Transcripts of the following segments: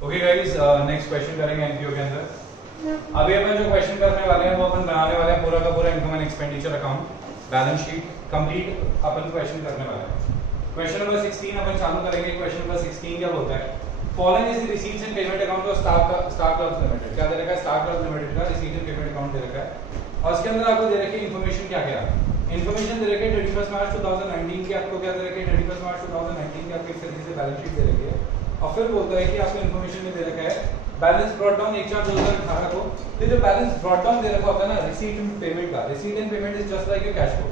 Okay guys, next question करेंगे NPO के अंदर। अभी अपन जो क्वेश्चन करने वाले हैं वो अपन बनाने वाले हैं पूरा का पूरा income and expenditure account balance sheet complete upon question करने वाले हैं। क्वेश्चन नंबर 16 अपन चालू करेंगे। क्वेश्चन नंबर 16 क्या बोलता है? Following is receipts and payment account of star club limited. क्या दे रखा है? स्टार क्लब लिमिटेड का रिसीट एंड पेमेंट अकाउंट दे रखा है और उसके अंदर आपको दे रखी है इन्फॉर्मेशन क्या क्या इन्फॉर्मेशन दे रखी है 31 मार्च 2019 की। आपको क्या दे रखी है? 31 मार्च 2019 की आपको इस तरीके से बैलेंस शीट दे रखी है और फिर बोलता है कि आपको इन्फॉर्मेशन में दे रखा है बैलेंस ब्रॉट डाउन 1/4/2018 को। तो जो बैलेंस ब्रॉट डाउन दे रखा होता है ना रिसीट एंड पेमेंट का, receipt and payment is just like your cash flow.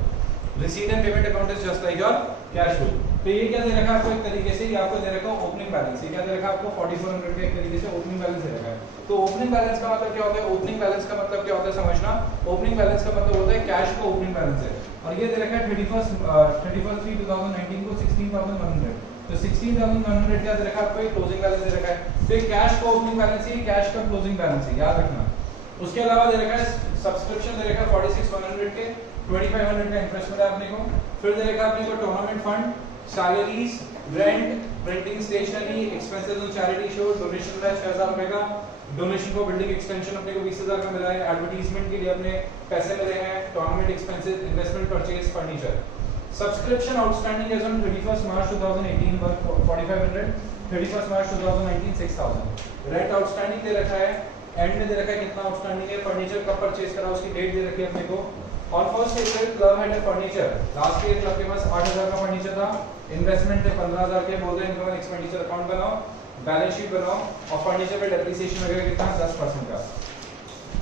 Receipt and payment account is just like your cash flow. तो ये क्या दे रखा है आपको? एक तरीके से ये आपको दे रखा है ओपनिंग बैलेंस। ये क्या दे रखा है आपको? 4400 का एक तरीके से ओपनिंग बैलेंस दे रखा है। तो ओपनिंग बैलेंस का मतलब क्या होता है? ओपनिंग बैलेंस का मतलब क्या होता है समझना। ओपनिंग बैलेंस का मतलब होता है कैश का ओपनिंग बैलेंस है और ये दे रखा है 31/3/2019 को 16,100। तो 16,100 क्या दे रखा है आपको? एक क्लोजिंग बैलेंस दे रखा है। तो ये कैश का ओपनिंग बैलेंस है, कैश का क्लोजिंग बैलेंस है, याद रखना। उसके अलावा दे रखा है सब्सक्रिप्शन दे रखा है 46,100 के, 2,500 का इंटरेस्ट मिला अपने को। फिर दे रखा है अपने को tournament fund, salaries, rent, printing stationery, expenses on charity show, donation मिला 6,000 रुपए का। डोनेशन फॉर बिल्डिंग एक्सटेंशन अपने को 20,000 का मिला है। एडवर्टाइजमेंट के लिए अपने पैसे मिले हैं। Tournament expenses, investment purchase, furniture. Subscription outstanding as on 31 March 2018 4500, 31 March 2019 6000। Rent outstanding दे रखा है, एंड में दे रखा है कितना आउटस्टैंडिंग है। फर्नीचर कब परचेज करा उसकी डेट दे रखी है अपने को। On 1st April club had a furniture, last year club के पास 8,000 का फर्नीचर था। इन्वेस्टमेंट थे 15,000 के। बोलते हैं इनकम एंड एक्सपेंडिचर अकाउंट बनाओ, बैलेंस शीट बनाओ और फर्नीचर पे डेप्रिसिएशन वगैरह कितना 10% का।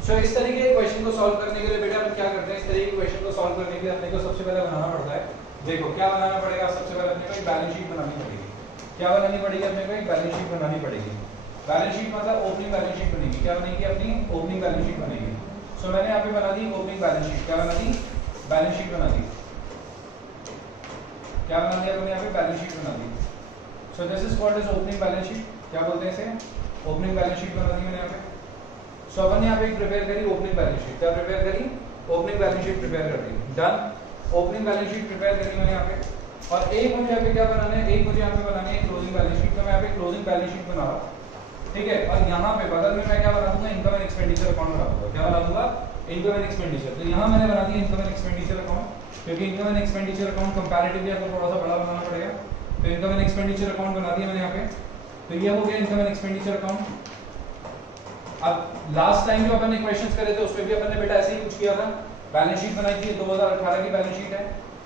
सो इस तरीके के क्वेश्चन को सॉल्व करने के लिए बेटा हम क्या करते हैं? इस तरीके के क्वेश्चन को सॉल्व करने के लिए अपने को सबसे पहले बनाना पड़ता है, देखो क्या बनाना पड़ेगा। सबसे पहले अपने को एक बैलेंस शीट बनानी पड़ेगी। क्या बनानी पड़ेगी? अपने को एक बैलेंस शीट बनानी पड़ेगी। बैलेंस शीट मतलब ओपनिंग बैलेंस शीट बनेगी। क्या बनेगी? अपनी ओपनिंग बैलेंस शीट बनेगी। सो मैंने यहाँ पे बना दी ओपनिंग बैलेंस शीट। क्या बना दी? बैलेंस शीट बना दी। क्या बना दिया मैंने यहाँ पे? बैलेंस शीट बना दी। So this is called as opening balance sheet. क्या बोलते हैं इसे? ओपनिंग बैलेंस शीट बना दी मैंने यहाँ पे। सो अपन ने यहाँ पे प्रिपेयर करी ओपनिंग बैलेंस शीट। क्या प्रिपेयर करी? ओपनिंग बैलेंस शीट प्रिपेयर कर दी। Done. Opening balance sheet prepare करी मैंने यहाँ पे और एक मुझे यहाँ पे क्या बनाना है? एक मुझे यहाँ पे बनानी है क्लोजिंग बैलेंस शीट। तो मैं यहाँ पे क्लोजिंग बैलेंस शीट बना रहा हूँ, ठीक है। और यहाँ पे बगल में मैं क्या बना दूंगा? इनकम एंड एक्सपेंडिचर अकाउंट बना दूंगा। क्या बना दूंगा? Income and expenditure. तो यहाँ मैंने बना दिया इनकम एंड एक्सपेंडिचर अकाउंट, क्योंकि income and expenditure account comparatively आपको थोड़ा सा बड़ा बनाना पड़ेगा। तो इनकम एंड एक्सपेंडिचर अकाउंट बना दिया मैंने यहाँ पे। तो ये हो गया इनकम एंड एक्सपेंडिचर अकाउंट। अब लास्ट टाइम जो अपन ने क्वेश्चंस करे थे उसमें भी अपन ने बेटा ऐसे ही कुछ किया था। बैलेंस शीट बनाई थी, 2018 की बैलेंस शीट है।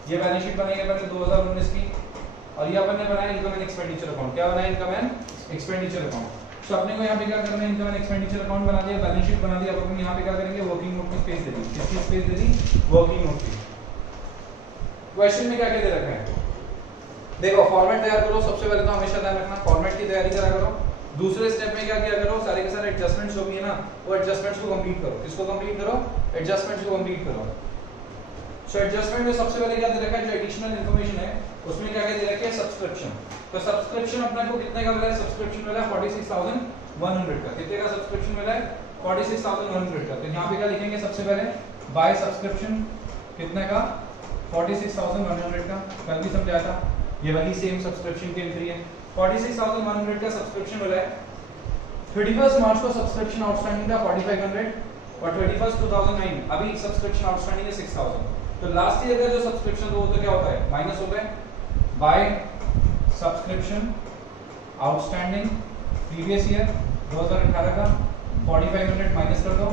ये बैलेंस शीट बनाई है अपन ने 2019 की और ये अपन ने बनाया इनकम एंड एक्सपेंडिचर अकाउंट। क्या बनाया? Income and expenditure account. तो अपने को यहाँ पे क्या करना है? इनकम एंड एक्सपेंडिचर अकाउंट बना दिया, बैलेंस शीट बना दिया। अब अपन यहाँ पे क्या करेंगे? वर्किंग नोट की स्पेस दे दी। किसकी स्पेस दे दी? वर्किंग नोट की। क्वेश्चन में क्या क्या दे रखा है? देखो फॉर्मेट तैयार करो। सबसे पहले तो हमेशा ध्यान रखना फॉर्मेट की तैयारी करा करो। दूसरे स्टेप में क्या किया करो? सारे के सारे एडजस्टमेंट्स जो भी है ना वो एडजस्टमेंट्स को कंप्लीट करो। किसको कंप्लीट करो? एडजस्टमेंट्स को कंप्लीट करो। सो एडजस्टमेंट में सबसे पहले क्या दे रखा है? जो एडिशनल इंफॉर्मेशन है उसमें क्या क्या दे रखा है? सब्सक्रिप्शन। तो सब्सक्रिप्शन अपने को कितने का मिला है? सब्सक्रिप्शन मिला है 46,100 का। कितने का सब्सक्रिप्शन मिला है? 46,100 का। तो यहाँ पे क्या लिखेंगे? सबसे पहले बाय सब्सक्रिप्शन कितने का? 46,100 का। कल भी समझाया था, ये वाली सेम सब्सक्रिप्शन की एंट्री है। 46,100 का सब्सक्रिप्शन मिला है। 31 मार्च को सब्सक्रिप्शन आउटस्टैंडिंग था 4,500 और 31 2009 अभी सब्सक्रिप्शन आउटस्टैंडिंग है 6,000। तो लास्ट ईयर का जो सब्सक्रिप्शन था वो तो क्या होता है? माइनस होता है by subscription outstanding previous year 2018 का 4,500 माइनस कर दो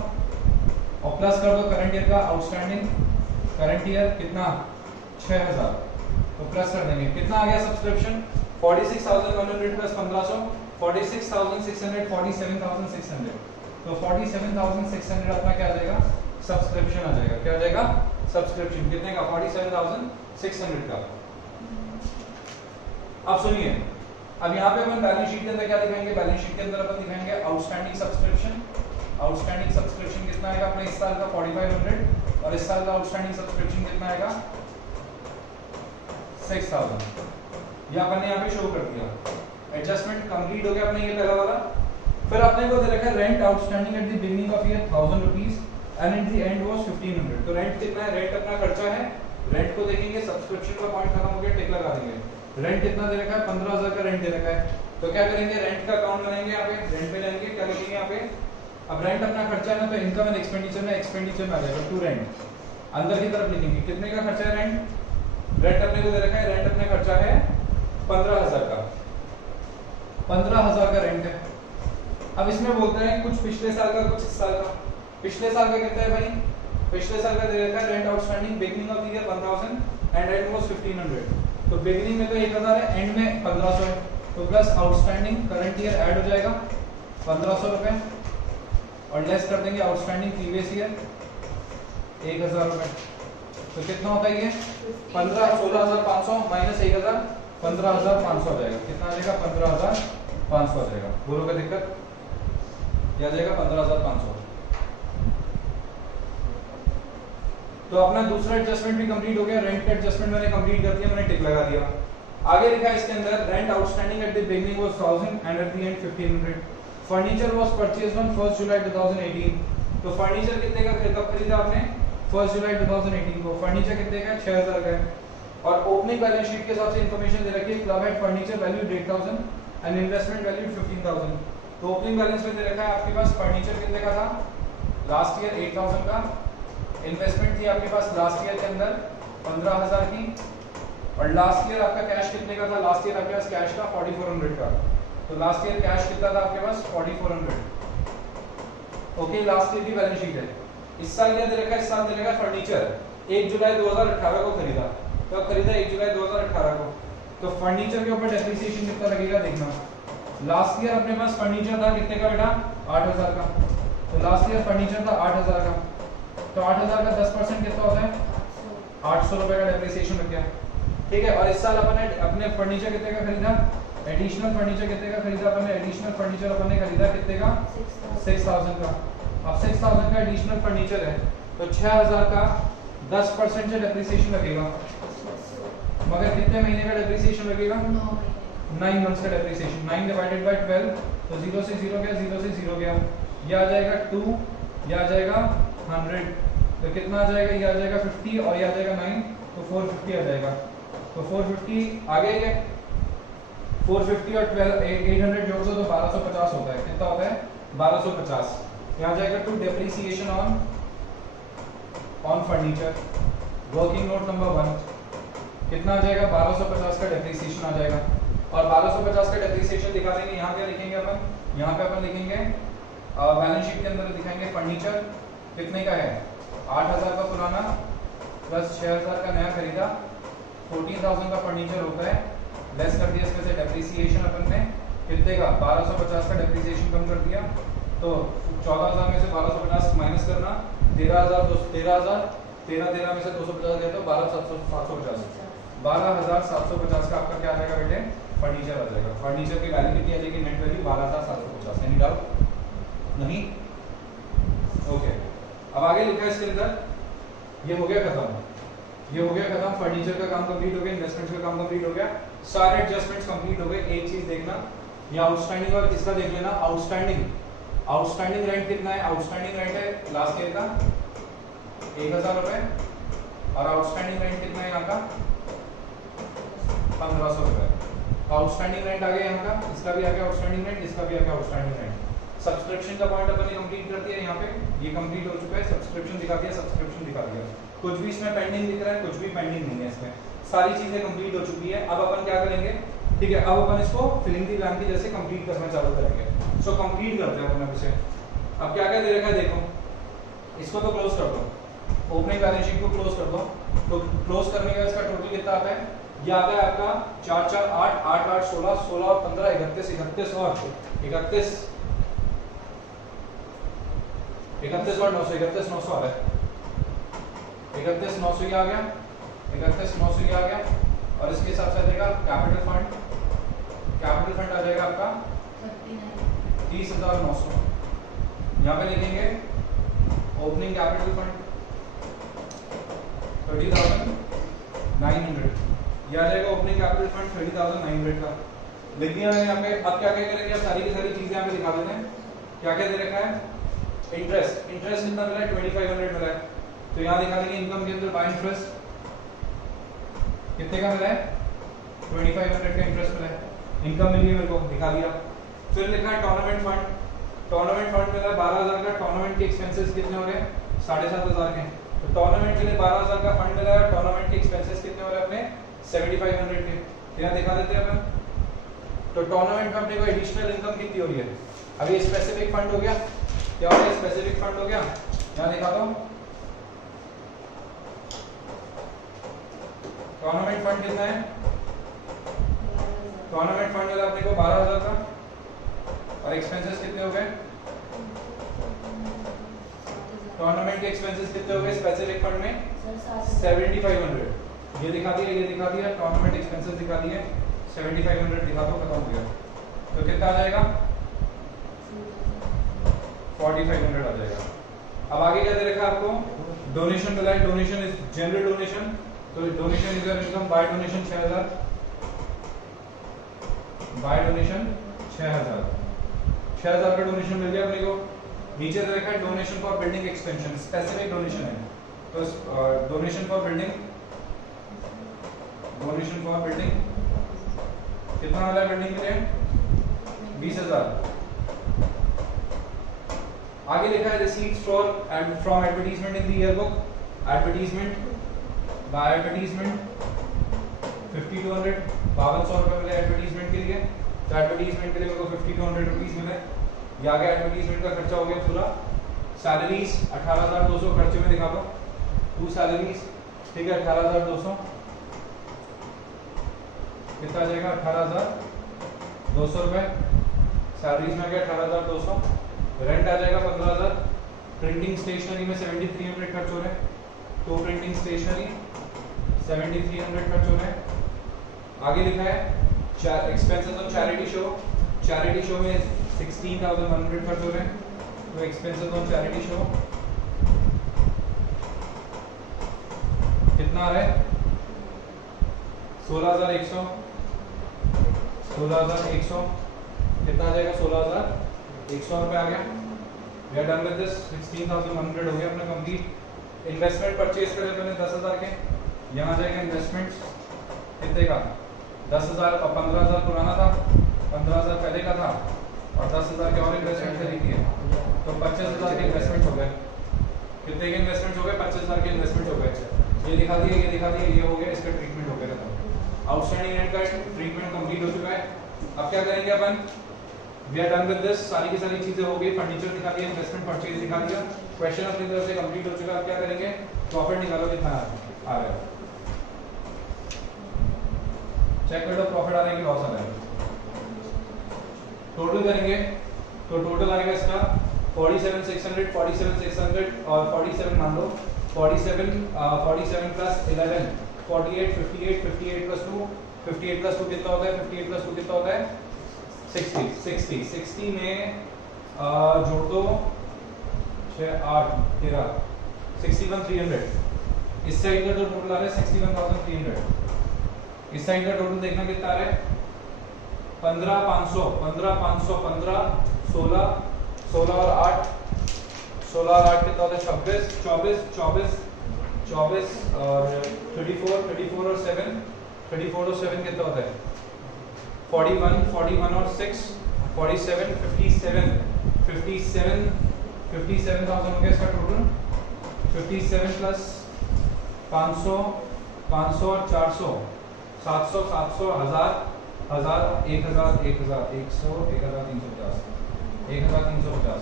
और प्लस कर दो करंट ईयर का आउटस्टैंडिंग। करंट ईयर कितना? 6,000। तो प्लस कर देंगे, कितना आ गया सब्सक्रिप्शन? 46,100 प्लस 1,500 46,600 47,600। तो 47,600 अपना क्या आ जाएगा? सब्सक्रिप्शन आ जाएगा। क्या आ जाएगा? सब्सक्रिप्शन। कितने का? 47,600 का। अब सुनिए, अब यहाँ पे अपन बैलेंस शीट के अंदर क्या दिखाएंगे? बैलेंस शीट के अंदर अपन दिखाएंगे आउटस्टैंडिंग सब्सक्रिप्शन। आउटस्टैंडिंग सब्सक्रिप्शन कितना आएगा अपना इस साल का? 4,500 और इस साल का आउटस्टैंडिंग सब्सक्रिप्शन कितना आएगा? 6,000। ये अपन ने यहाँ पे शो कर दिया। एडजस्टमेंट कंप्लीट हो गया अपने ये पहला वाला। फिर अपने को दे रखा है rent outstanding at the beginning of year 1,000 rupees and at the end was 1,500। तो रेंट कितना है? रेंट अपना खर्चा है। रेंट को देखेंगे, सब्सक्रिप्शन का पॉइंट खत्म हो गया, टिक लगा देंगे। रेंट कितना दे रखा है, 15,000 का रेंट दे रखा है। तो क्या करेंगे, रेंट का अकाउंट बनाएंगे यहाँ पे, रेंट पे लेंगे, क्या लिखेंगे यहाँ पे, अब रेंट अपना खर्चा है ना, तो इनकम एंड एक्सपेंडिचर में एक्सपेंडिचर में आ जाएगा टू रेंट, अंदर की तरफ लिखेंगे कितने का खर्चा है रेंट, रेंट अपने को दे रखा है, रेंट अपने खर्चा है 15,000 का, 15,000 का रेंट है। अब इसमें बोलते हैं कुछ पिछले साल का कुछ इस साल का, पिछले साल का कितना है भाई, पिछले साल का दे रखा है rent outstanding beginning of the year 1000 and and was 1500, तो बिगिनिंग में तो 1000 है, एंड में 1500 है, तो plus outstanding current year add हो जाएगा 1500 रुपए और लेस कर देंगे आउटस्टैंडिंग प्रीवियस ईयर 1000 रुपए, तो कितना होता है ये 16,500 माइनस 1000 15,500 आ जाएगा, कितना आ जाएगा 15,500 आ जाएगा, बोलो क्या दिक्कत, ये आ जाएगा 15,500। तो अपना दूसरा एडजस्टमेंट भी कंप्लीट हो गया, रेंट का एडजस्टमेंट मैंने कंप्लीट कर दिया, मैंने टिक लगा दिया। आगे लिखा है इसके अंदर rent outstanding at the beginning was 1000 and at the end 1500, furniture was purchased on 1 जुलाई 2018, तो फर्नीचर कितने का कब खरीदा आपने 1 जुलाई 2018 को, फर्नीचर कितने का है 6,000 का है, और ओपनिंग बैलेंस शीट के हिसाब से इंफॉर्मेशन दे रखी है, club head furniture value 8,000 and investment value 15,000, तो ओपनिंग बैलेंस में दे रखा है आपके पास फर्नीचर कितने का था लास्ट ईयर 8,000 का, इन्वेस्टमेंट थी आपके पास लास्ट ईयर के अंदर 15,000 की, और लास्ट ईयर आपका कैश कितने का था, लास्ट ईयर आपके पास कैश था 4400 का, तो लास्ट ईयर कैश कितना था आपके पास 4400, ओके लास्ट ईयर की बैलेंस शीट है। इस साल क्या दे रखा है, इस साल दे रखा है फर्नीचर 1 जुलाई 2018 को खरीदा, तो खरीदा 1 जुलाई 2018 को, तो फर्नीचर के ऊपर डेप्रिसिएशन कितना लगेगा देखना, लास्ट ईयर अपने पास फर्नीचर था कितने का बेटा 8,000 का, तो लास्ट ईयर फर्नीचर था 8,000 का, तो 8,000 का 10% कितना होता है 800 रुपए का डेप्रिसिएशन लग गया, ठीक है। और इस साल अपन ने अपने फर्नीचर कितने का खरीदा, एडिशनल फर्नीचर कितने का खरीदा अपन ने, एडिशनल फर्नीचर अपन ने खरीदा कितने का 6,000 का, अब 6,000 का एडिशनल फर्नीचर है, तो 6,000 का 10% से डेप्रिसिएशन लगेगा, मगर कितने महीने का डेप्रिसिएशन लगेगा 9 मंथ्स का डेप्रिसिएशन, 9 डिवाइडेड बाय 12, तो 0 से 0 गया, 0 से 0 गया, ये आ जाएगा 2, ये आ जाएगा 100, तो कितना आ जाएगा, ये आ जाएगा 50 और ये आ जाएगा 9, तो 450 आ जाएगा, तो 450 आ गया, ये 450 और 800 जोड़ दो तो 1250 होता है, कितना होता है 1250, यहाँ जाएगा to depreciation on furniture, working note number 1 कितना आ जाएगा 1250 का डेप्रिसिएशन आ जाएगा, और 1250 का डेप्रिसिएशन दिखा देंगे, यहाँ पे लिखेंगे अपन, यहाँ पे अपन लिखेंगे बैलेंस शीट के अंदर दिखाएंगे फर्नीचर कितने का है 8,000 का पुराना प्लस 6,000 का नया खरीदा, 14,000 का फर्नीचर होता है, लेस कर दिया इसमें से डेप्रिसिएशन अपन ने कितने का 1250 का डेप्रिसिएशन कम कर दिया, तो 14,000 में से 1250 माइनस करना 13,000 में से 250 देते हो 12,750 का आपका क्या आ जाएगा बेटे फर्नीचर आ जाएगा, फर्नीचर की वैल्यू कितनी आ जाएगी नेट वैल्यू 12,750, एनी डाउट नहीं, ओके। अब आगे लिखा है इसके अंदर, ये हो गया खत्म, ये हो गया खत्म, फर्नीचर का काम कंप्लीट हो गया, इन्वेस्टमेंट्स का काम कंप्लीट हो गया, सारे एडजस्टमेंट्स कंप्लीट हो गए। एक चीज देखना, ये आउटस्टैंडिंग और इसका देख लेना, आउटस्टैंडिंग रेंट कितना है, आउटस्टैंडिंग रेंट है लास्ट ईयर का 1,000 रुपए, और आउटस्टैंडिंग रेंट कितना है यहाँ का 1,500 रुपए, आउटस्टैंडिंग रेंट आ गया यहाँ का, इसका भी आ गया आउटस्टैंडिंग रेंट, इसका भी आ गया आउटस्टैंडिंग रेंट। सब्सक्रिप्शन का पॉइंट अपन ने कंप्लीट कर दिया, यहाँ पे ये कंप्लीट हो चुका है, सब्सक्रिप्शन दिखा दिया, सब्सक्रिप्शन दिखा दिया, कुछ भी इसमें पेंडिंग दिख रहा है, कुछ भी पेंडिंग नहीं है, इसमें सारी चीजें कंप्लीट हो चुकी है। अब अपन क्या करेंगे, ठीक है, अब अपन इसको फिलिंग द ब्लैंक की जैसे कंप्लीट करना चालू करेंगे। सो कंप्लीट करते हैं अपन अब इसे। अब क्या क्या दे रखा है देखो, इसको तो क्लोज कर दो, ओपनिंग बैलेंस शीट को क्लोज कर दो, तो क्लोज करने का इसका टोटल कितना आता है, ये आता है आपका 4 4 8 8 8 16 16 और 15 31 31 और 31 और 900 31 900 आ रहा है, 31 900 आ गया, 31 900 आ गया, और इसके हिसाब से आ जाएगा कैपिटल फंड आ जाएगा आपका 30,900, यहाँ पे लिखेंगे ओपनिंग कैपिटल फंड 30,900, यह आ जाएगा ओपनिंग कैपिटल फंड 30,900 का लिख दिया मैंने यहाँ पे। अब क्या क्या करेंगे, अब सारी की सारी चीजें यहाँ पे दिखा देते हैं, क्या क्या दे रखा है, इंटरेस्ट कितना मिला है 2500 मिला है, तो यहाँ दिखा देंगे इनकम के अंदर बाय इंटरेस्ट कितने का मिला है 2500 का इंटरेस्ट मिला है, इनकम मिली है मेरे को, दिखा दिया। फिर लिखा है टूर्नामेंट फंड, टूर्नामेंट फंड मिला है 12000 का, टूर्नामेंट के एक्सपेंसेस कितने हो रहे हैं 7500 के, तो टूर्नामेंट के लिए 12000 का फंड मिला है, टूर्नामेंट के एक्सपेंसेस कितने हो रहे हैं अपने 7500 के, यहाँ दिखा देते हैं अपन। तो टूर्नामेंट में अपने को एडिशनल इनकम कितनी हो रही है, अभी स्पेसिफिक फंड हो गया, क्या हो गया स्पेसिफिक फंड हो गया, यहाँ दिखा दो टूर्नामेंट फंड कितना है, टूर्नामेंट फंड मिला अपने को 12000 का, और एक्सपेंसेस कितने हो गए, टूर्नामेंट के एक्सपेंसेस कितने हो गए स्पेसिफिक फंड में 7500, ये दिखा दिया, ये दिखा दिया, टूर्नामेंट एक्सपेंसेस दिखा दिए, 7500 दिखा दो, खत्म हो गया। तो कितना आ जाएगा 4500 आ जाएगा। अब आगे क्या दे रखा है आपको, डोनेशन मिला है, डोनेशन इज जनरल डोनेशन, तो donation is your income, by donation 6000, by donation 6000 का डोनेशन मिल गया अपने को। नीचे दे रखा है donation for building expansion, specific donation है, तो donation for building, donation for building कितना वाला बिल्डिंग के लिए 20000। आगे लिखा है receipts for from advertisement in the year book, advertisement by advertisement 5200, 5200 रुपए मिले एडवर्टाइजमेंट के लिए, तो एडवर्टाइजमेंट के लिए मेरे को 5200 रुपीस मिले, ये आगे एडवर्टाइजमेंट का खर्चा हो गया पूरा। सैलरीज 18200 खर्चे में दिखा दो, 2 सैलरीज, ठीक है 18200, कितना आ जाएगा 18200 रुपए, सैलरीज में आ गया 18200, रेंट आ जाएगा 15000, प्रिंटिंग स्टेशनरी में 7300 खर्च हो रहे हैं, तो प्रिंटिंग स्टेशनरी 7300 खर्च हो रहे हैं। आगे लिखा है expenses on charity show, charity show में 16100 खर्च हो रहे हैं, तो एक्सपेंसेस ऑन चैरिटी शो कितना आ रहा है 16100, 16100 कितना आ जाएगा 16100 रुपए आ गया। We are done with this, 16100 हो गया अपना कंप्लीट। इन्वेस्टमेंट परचेज करे मैंने 10000 के, यहाँ आ जाएगा इन्वेस्टमेंट कितने का 10000 और 15000 पुराना था, 15000 पहले का था, और 10000 के और इन्वेस्टमेंट खरीदी है, तो 25000 के इन्वेस्टमेंट हो गए, कितने के इन्वेस्टमेंट हो गए 25000 के इन्वेस्टमेंट हो गए, ये दिखा दिए, ये दिखा दिए, ये हो गया, इसका ट्रीटमेंट हो गया खत्म। आउटस्टैंडिंग रेंट का ट्रीटमेंट कंप्लीट हो चुका है। अब क्या करेंगे अपन, we are done with this, सारी की सारी चीजें हो गई, फर्नीचर दिखा दिया, इन्वेस्टमेंट परचेज दिखा दिया, क्वेश्चन अपनी तरफ से कंप्लीट हो चुका है। अब क्या करेंगे, प्रॉफिट निकालो कितना आ रहा है, चेक कर लो प्रॉफिट आ रहा है कि लॉस आ रहा है, टोटल करेंगे तो टोटल आएगा इसका 47600, 47600 और 47 मान लो, 47 प्लस 11 48, 58, 58 प्लस 2, 58 प्लस 2 कितना होता है, 58 प्लस 2 कितना होता है 60 में जोड़ दो 6 8 13 61300, इस साइड का जो टोटल आ रहा है 61300, इस साइड का टोटल देखना कितना आ रहा है 15500, 16 और 8 कितना होता है 24 और 34 और 7 कितना होता है 41 और 6 47 57000 हो गया इसका टोटल। 57 प्लस 500 और 400 700 1000 1000 1000 1000 100 1350 1350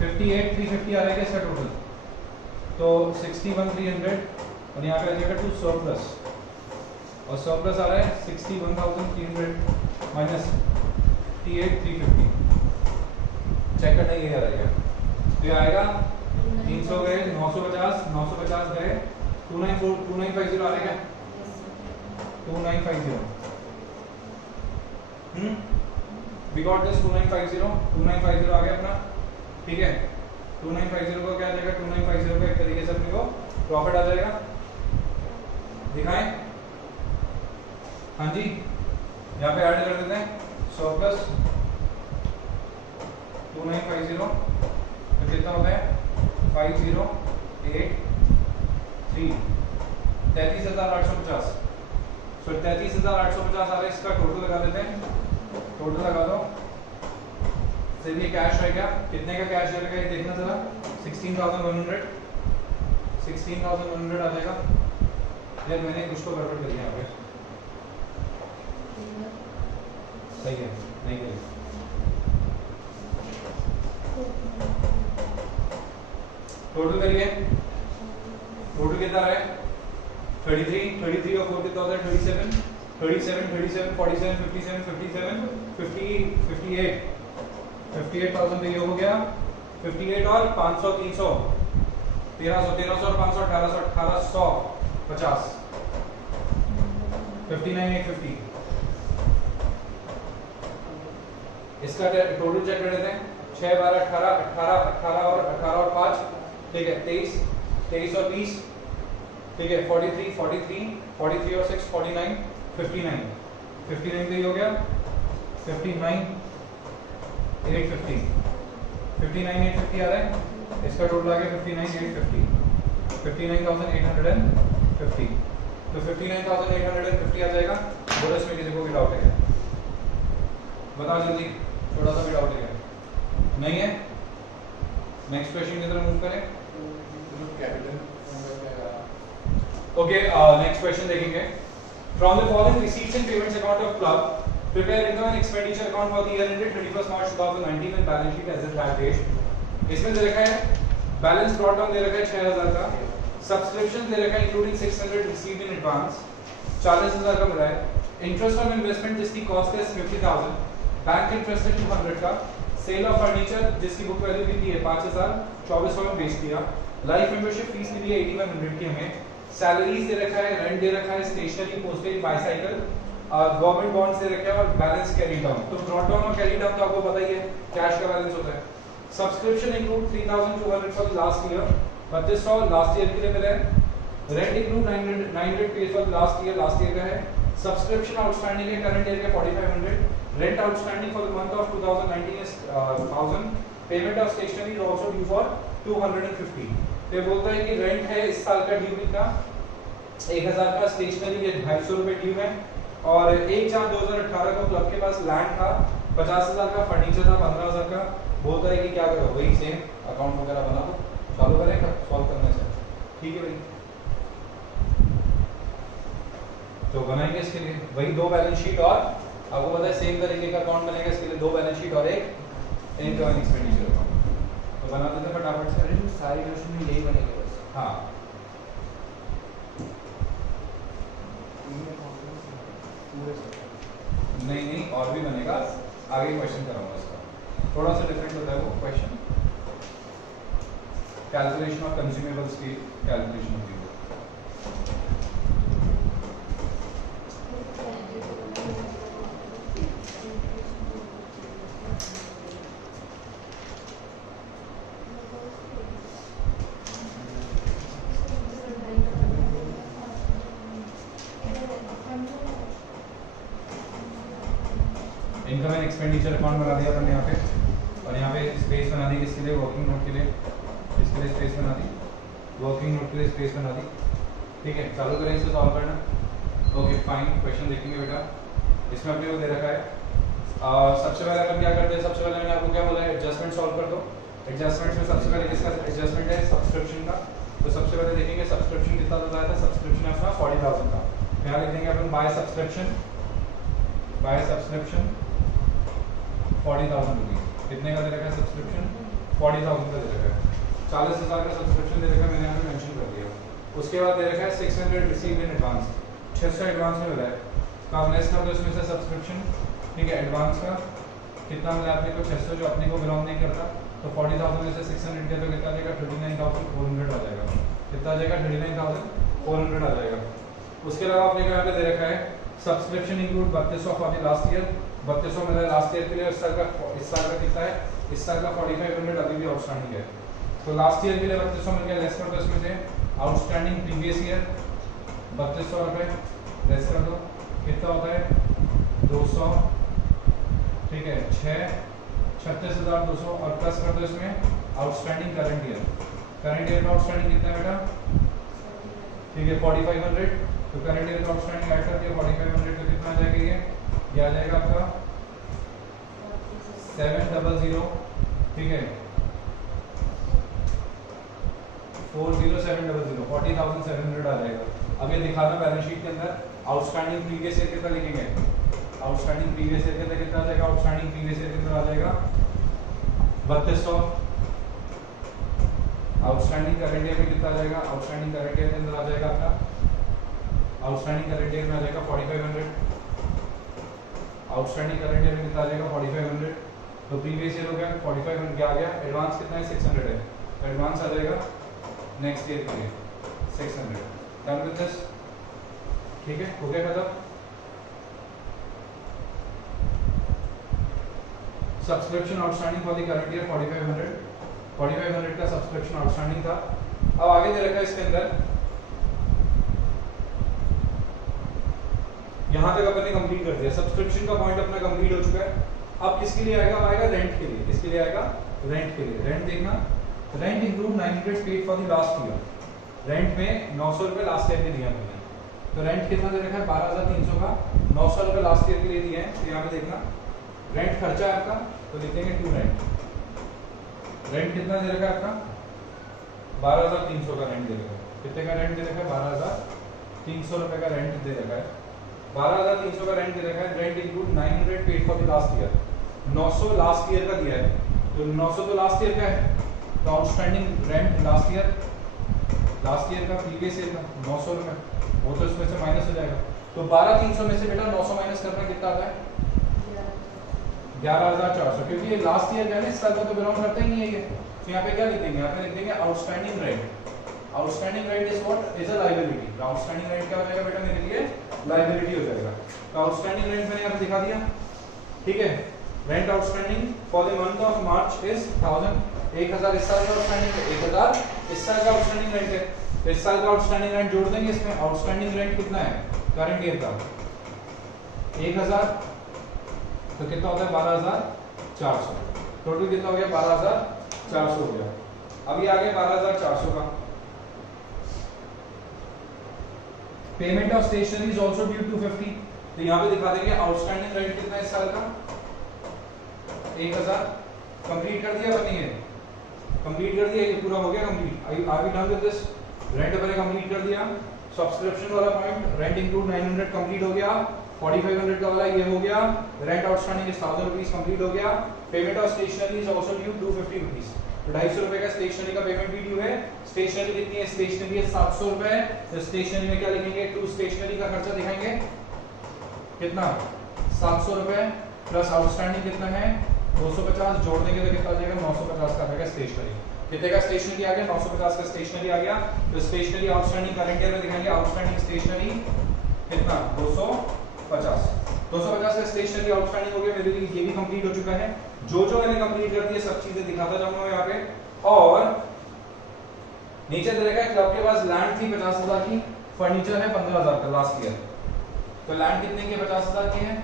58 350 आ रहा है इसका टोटल, तो 61300 और यहाँ पे आ जाएगा 2 सरप्लस, और सरप्लस आ रहा है 61300 माइनस 58350, चेक करना ये आ रहेगा, तो ये आएगा 300 गए 950 गए 2950 आ रहेगा 2950, वी गॉट दिस 2950 आ गया अपना, ठीक है 2950 को क्या आ जाएगा 2950 को एक तरीके से अपने को प्रॉफिट आ जाएगा, दिखाएं, हाँ जी यहाँ पे ऐड कर देते हैं 100 प्लस 2950 तो कितना होता है 5083 33850 सो 33,850 आ रहा है, इसका टोटल लगा देते हैं, टोटल लगा दो। सिर्फ ये कैश है क्या, कितने का कैश रहेगा ये देखना जरा, 16,100 आ जाएगा। यार मैंने कुछ तो गड़बड़ करी है यहाँ पे, सही है नहीं करी। टोटल करिए, टोटल कितना है 33 और 4 कितना होता है 37 47 47 47 57 57 58,000 तो ये हो गया 58 और 500 300 1300 और 500 1850 59,850। इसका टोटल चेक कर लेते हैं, 6 12 18 और 5 ठीक है 23 और 20 ठीक है 43 और 6 49 59 तो ये हो गया 59,850 59,850 आ रहा है, इसका टोटल आ गया 59,850 59,850 तो 59,850 आ जाएगा। बोलो इसमें किसी को भी डाउट है क्या, बताओ जल्दी, थोड़ा सा भी डाउट है क्या, नहीं है। नेक्स्ट क्वेश्चन की तरफ मूव करें। ओके नेक्स्ट क्वेश्चन देखेंगे। From the following receipts and payments account of club prepare income and expenditure account for the year ended 31 March 2019 with balance sheet as at that date. इसमें दे रखा है balance brought down दे रखा है 6,000 का, subscription दे रखा है इंक्लूडिंग 600 रिसीव्ड इन एडवांस 40,000 का मिला है, इंटरेस्ट ऑन इन्वेस्टमेंट जिसकी कॉस्ट है 50,000, बैंक इंटरेस्ट है 200 का, सेल ऑफ फर्नीचर जिसकी बुक वैल्यू कितनी है 5,000 2400 में बेच दिया, लाइफ मेंबरशिप फीस मिली है 8100 की हमें, सैलरीज दे रखा है, रेंट दे रखा है, stationery postage bicycle, government bonds दे रखे हैं और बैलेंस कैरी डाउन। तो ड्रॉट डाउन और कैरी डाउन तो आपको पता ही है कैश का बैलेंस होता है। Subscription include 3,200 for last year 2500 last year के लिए मिला है, रेंट इंक्लूड 900 पे फॉर लास्ट ईयर का है, सब्सक्रिप्शन आउटस्टैंडिंग है करंट ईयर के 4500, rent outstanding for the month of 2019 is 1000, payment of stationery is also due for 250। तो ये बोलता है कि रेंट है इस साल का ड्यू कितना 1000 का, स्टेशनरी के 250 रुपए ड्यू है, और 1/4/2018 को क्लब के पास लैंड था 50,000 का, फर्नीचर था 15,000 का। बोलता है कि क्या करो, वही सेम अकाउंट वगैरह बना दो, चालू करें सॉल्व करने से, ठीक है भाई। तो बनाएंगे इसके लिए वही दो बैलेंस शीट, और आपको पता है सेम तरीके का अकाउंट बनेगा इसके लिए, दो बैलेंस शीट और एक इनकम एंड एक्सपेंडिचर अकाउंट। तो बना देते हैं फटाफट से, सारी क्वेश्चन में यही बनेगा बस। हाँ नहीं और भी बनेगा, आगे क्वेश्चन कराऊंगा इसका, थोड़ा सा डिफरेंट होता है वो क्वेश्चन, कैलकुलेशन ऑफ कंज्यूमेबल्स की कैलकुलेशन होती है। इनकम एंड एक्सपेंडिचर अकाउंट बना दिया अपन यहाँ पे, और यहाँ पे स्पेस बना दी किसके लिए, वर्किंग नोट के लिए, इसके लिए स्पेस बना दी, वर्किंग नोट के लिए स्पेस बना दी, ठीक है। चालू करें इसको सॉल्व करना। ओके फाइन, क्वेश्चन देखेंगे बेटा, इसमें अपने को दे रखा है। सबसे पहले अपन क्या करते हैं, सबसे पहले मैंने आपको क्या बोला है, एडजस्टमेंट सॉल्व कर दो। एडजस्टमेंट में सबसे पहले किसका एडजस्टमेंट है, सब्सक्रिप्शन का। तो सबसे पहले देखेंगे सब्सक्रिप्शन कितना बताया था, सब्सक्रिप्शन है अपना 40,000 का, यहाँ लिख देंगे अपन बाय सब्सक्रिप्शन 40,000 रुपीज। कितने का दे रखा है सब्सक्रिप्शन, 40,000 का दे रखा है, 40,000 का सब्सक्रिप्शन दे रखा है, मैंने यहाँ पे मेंशन कर दिया। उसके बाद दे रखा है 600 रिसीव इन एडवांस, 600 एडवांस में मिला है, तो आप लेस कर दो इसमें से सब्सक्रिप्शन, ठीक है। एडवांस का कितना मिला अपने को 600, जो अपने को बिलोंग नहीं करता, तो 40,000 में से 600 किया तो कितना आ जाएगा 39,400 आ जाएगा, कितना आ जाएगा 39,400 आ जाएगा। उसके अलावा अपने को यहाँ पे दे रखा है subscription include 3200 for the last year, 3200 मिला है लास्ट ईयर के लिए। इस साल का कितना है, इस साल का 4500 अभी भी आउटस्टैंडिंग है, तो लास्ट ईयर के लिए 3200 मिल गया, लेस कर दो इसमें से आउटस्टैंडिंग प्रीवियस ईयर 3200 रुपये, लेस कर दो कितना होता है 200, ठीक है 36,200, और प्लस कर दो इसमें आउटस्टैंडिंग करंट ईयर का आउटस्टैंडिंग कितना है बेटा, ठीक है 4500, तो करंट ईयर का आउटस्टैंडिंग ऐड कर दिया 4500 तो कितना आ जाएगा ये आ जाएगा आपका 700, ठीक है 40700 40,700 आ जाएगा। अब ये दिखाना बैलेंस शीट के अंदर आउटस्टैंडिंग प्रीवियस ईयर कितना लिखेंगे, आउटस्टैंडिंग प्रीवियस ईयर के अंदर कितना आ जाएगा, आउटस्टैंडिंग प्रीवियस ईयर के अंदर आ जाएगा 3200। आउटस्टैंडिंग करंट ईयर में कितना आ जाएगा, आउटस्टैंडिंग करंट ईयर के अंदर आ जाएगा आपका, आउटस्टैंडिंग करंट ईयर में आ जाएगा 4500। आउटस्टैंडिंग करंट ईयर में कितना आ जाएगा 4500। तो प्रीवियस ईयर हो गया 4500 क्या आ गया, एडवांस कितना है 600 है, एडवांस आ जाएगा नेक्स्ट ईयर के लिए 600। डन विद दिस, ठीक है हो गया खत्म। Subscription outstanding for the current year 4500 का सब्सक्रिप्शन आउटस्टैंडिंग था। अब आगे दे रखा है इसके अंदर, यहां तक अपन ने कंप्लीट कर दिया, सब्सक्रिप्शन का पॉइंट अपना कंप्लीट हो चुका है। अब किसके लिए आएगा, आएगा रेंट के लिए, किसके लिए आएगा, रेंट के लिए। रेंट देखना, rent include 900 paid for the last year, rent में 900 रुपए लास्ट ईयर के दिया मैंने। तो रेंट कितना दे रखा है 12300 का, 900 रुपए लास्ट ईयर के लिए दिए हैं। तो यहाँ पे देखना रेंट खर्चा है आपका, तो लिखेंगे टू रेंट। रेंट कितना दे रखा है आपका 12300 का रेंट दे रखा है। कितने का रेंट दे रखा है 12300 रुपए का रेंट दे रखा है, 12300 का रेंट दे रखा है। Rent include 900 paid for the last year, 900 last year का दिया है, तो 900 तो लास्ट ईयर का है, तो आउटस्टैंडिंग रेंट लास्ट ईयर का प्रीवियस ईयर का 900 रुपए, वो तो इसमें से माइनस हो जाएगा। तो 12300 में से बेटा 900 माइनस करना कितना आता है 11400, क्योंकि ये लास्ट ईयर का है, इस साल का तो बिलोंग करता ही नहीं है ये। तो यहाँ पे क्या लिख देंगे, यहाँ पे लिख देंगे outstanding rent. Outstanding rent is what, is a liability. Outstanding rent क्या हो जाएगा बेटा मेरे लिए, लायबिलिटी हो जाएगा। तो आउटस्टैंडिंग रेंट मैंने यहाँ पे दिखा दिया, ठीक है। Rent outstanding for the month of March is 1000 इस साल का आउटस्टैंडिंग है, 1000 इस साल का आउटस्टैंडिंग रेंट है। तो इस साल का आउटस्टैंडिंग रेंट जोड़ देंगे इसमें। आउटस्टैंडिंग रेंट कितना है करंट ईयर का 1000, तो कितना होता है 12400, टोटल कितना हो गया 12400 हो गया। अब ये आ गया 12400 का। Payment of stationery is also due 250, तो यहाँ पे दिखा देंगे आउटस्टैंडिंग रेंट कितना है इस साल का 1000। कंप्लीट कर दिया बनी है, कंप्लीट कर दिया, ये पूरा हो गया complete. Are we done with this, rent मैंने कंप्लीट कर दिया। सब्सक्रिप्शन वाला पॉइंट रेंट इंक्लूड 900 कंप्लीट हो गया, 4500 का वाला ये हो गया। Rent outstanding is 1000 rupees complete हो गया। Payment of stationery is also due 250 rupees, तो 250 रुपए का स्टेशनरी का पेमेंट भी ड्यू है। स्टेशनरी कितनी है, स्टेशनरी है 700 रुपए। तो स्टेशनरी में क्या लिखेंगे, टू स्टेशनरी का खर्चा दिखाएंगे कितना 700 रुपए, प्लस आउटस्टैंडिंग कितना है 250, जोड़ देंगे तो कितना आ जाएगा 950 का आएगा स्टेशनरी। कितने का स्टेशनरी आ गया 950 का स्टेशनरी आ गया। तो स्टेशनरी आउटस्टैंडिंग करंट ईयर में दिखाएंगे, आउटस्टैंडिंग स्टेशनरी कितना 250 का स्टेशनरी आउटस्टैंडिंग हो गया मेरे लिए, ये भी कंप्लीट हो चुका है। जो जो मैंने कंप्लीट कर दिया सब चीजें दिखाता जाऊंगा यहाँ पे। और नीचे दे रखा है क्लब के पास लैंड थी 50,000 की, फर्नीचर है 15,000 का लास्ट ईयर। तो लैंड कितने की 50,000 की है,